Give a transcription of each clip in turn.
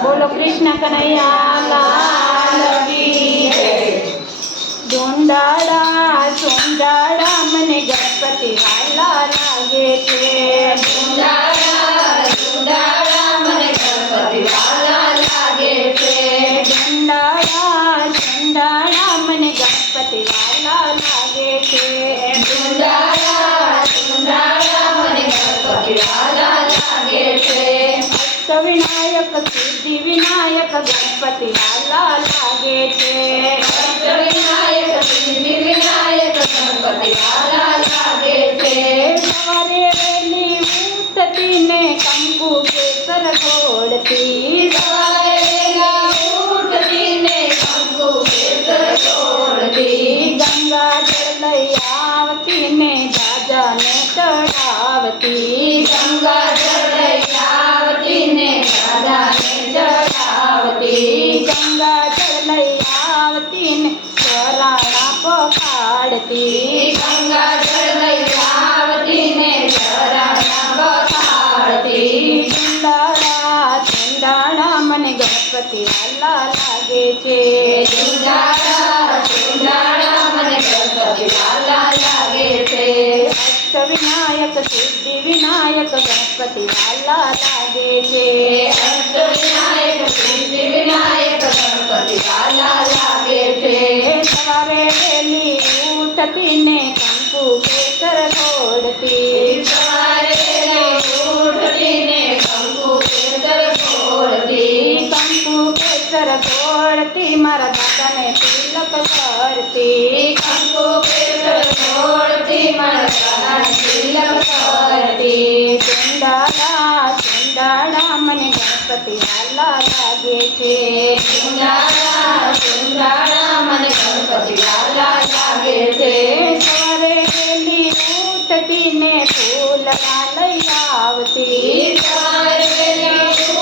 बोलो कृष्ण कन्हैया लाल की जय। ढूंढाड़ा ढूंढाड़ा मने गणपति वाला लागे छे। ढूंढाड़ा ढूंढाड़ा मने गणपति वाला लागे छे। ढूंढाड़ा ढूंढाड़ा मने गणपति वाला लागे छे। ढूंढाड़ा ढूंढाड़ा मने गणपति वाला लागे छे। विनायक सिद्धि विनायक गणपति वाला लागे छे। विनायक सिद्धि विनायक गणपति वाला लागे छे। सवारे वेली उठती ने कंकु केसर घोड़ती। सवारे वेला उठती ने कंकु केसर घोड़ती। गंगा जल लई आवती ने ध्वजा ने चढ़ावती। गंगा जल लई आवती ने ध्वजा ने चढ़ावती। गंगा जल लई आवती ने चराणा पखाड़ती। गंगा जल लई आवती ने चराणा पखाड़ती। ढूंढाड़ा ढूंढाड़ा मने गणपति वाला लागे छे। ढूंढाड़ा ढूंढाड़ा मने गणपति वाला लागे छे। विनायक सिद्धि विनायक गणपति वाला लागे छे। विनायक सिद्धि विनायक गणपति वाला लागे छे। सवारे वेली उठती ने कंकु केसर घोड़ती। सवारे वेली उठती ने कंकु केसर घोड़ती। कंकु केसर घोड़ती मारा दादा ने तिलक करती। कंकु केसर घोड़ती मारा दादा ने तिलक करती। ढूंढाड़ा ढूंढाड़ा मने गणपति वाला लागे छे। ढूंढाड़ा ढूंढाड़ा मने गणपति वाला लागे छे। सवारे वेली उठती ने फूल लई आवती। सवारे वेली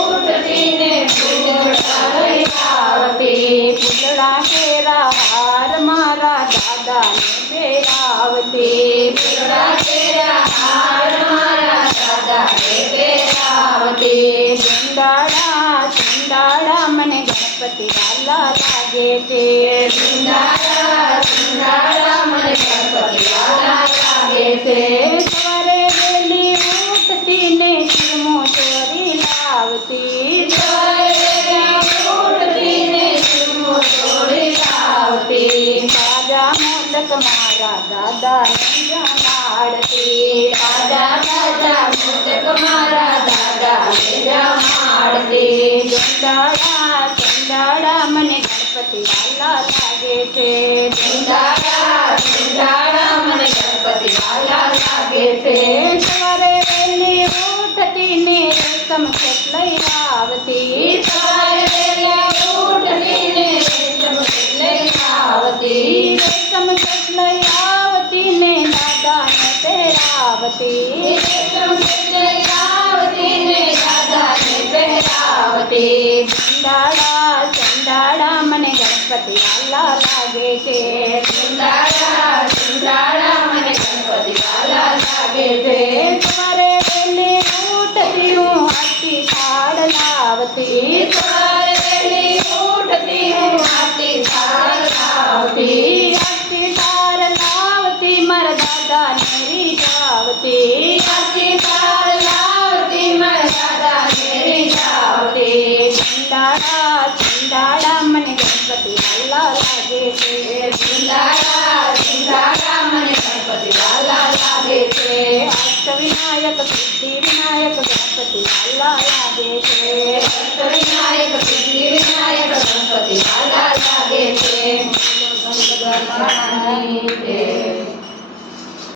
उठती ने फूल लई आवती। फूलड़ा केरा हार मारा दादा ने पेरावती। फूलड़ा केरा हार मारा दादा ने पेरावती। ढूंढाड़ा ढूंढाड़ा मने गणपति वाला लागे छे। ढूंढाड़ा ढूंढाड़ा मने गणपति वाला लागे छे। सवारे वेली उठती ने सिरमो चोरी लावती। सवारे वेली उठती ने सिरमो चोरी लावती। राजा मोदक मारा दादा ने जमाड़ती। राजा राजा मोदक मारा दादा ने जमाड़ती। ढूंढाड़ा ढूंढाड़ा मने गणपति वाला लागे छे। ढूंढाड़ा ढूंढाड़ा मने गणपति वाला लागे छे। सवारे वेली उठती ने रेशम खेत लई आवती। सवारे वेली उठती ने रेशम खेत लई आवती। रेशम खेत लई आवती ने दादा ने पेरावती। रेशम खेत लई आवती ने दादा ने पेरावती। ढूंढाड़ा ढूंढाड़ा मने गणपति वाला लागे छे। ढूंढाड़ा ढूंढाड़ा मने गणपति वाला लागे छे। सवारे वेली उठती हूँ आरती थाड़ लावती। सवारे वेली उठती हूँ आरती थाल लावती। आरती थाड़ लावती मर दादा मेरी जावती। आरती थाल लावती मर दादा मेरी जावती। ढूंढाड़ा ढूंढाड़ा मने गणपति वाला लागे छे। ढूंढाड़ा ढूंढाड़ा मने गणपति वाला लागे छे। विनायक सिद्धि विनायक गणपति वाला लागे छे। विनायक सिद्धि विनायक गणपति वाला लागे छे।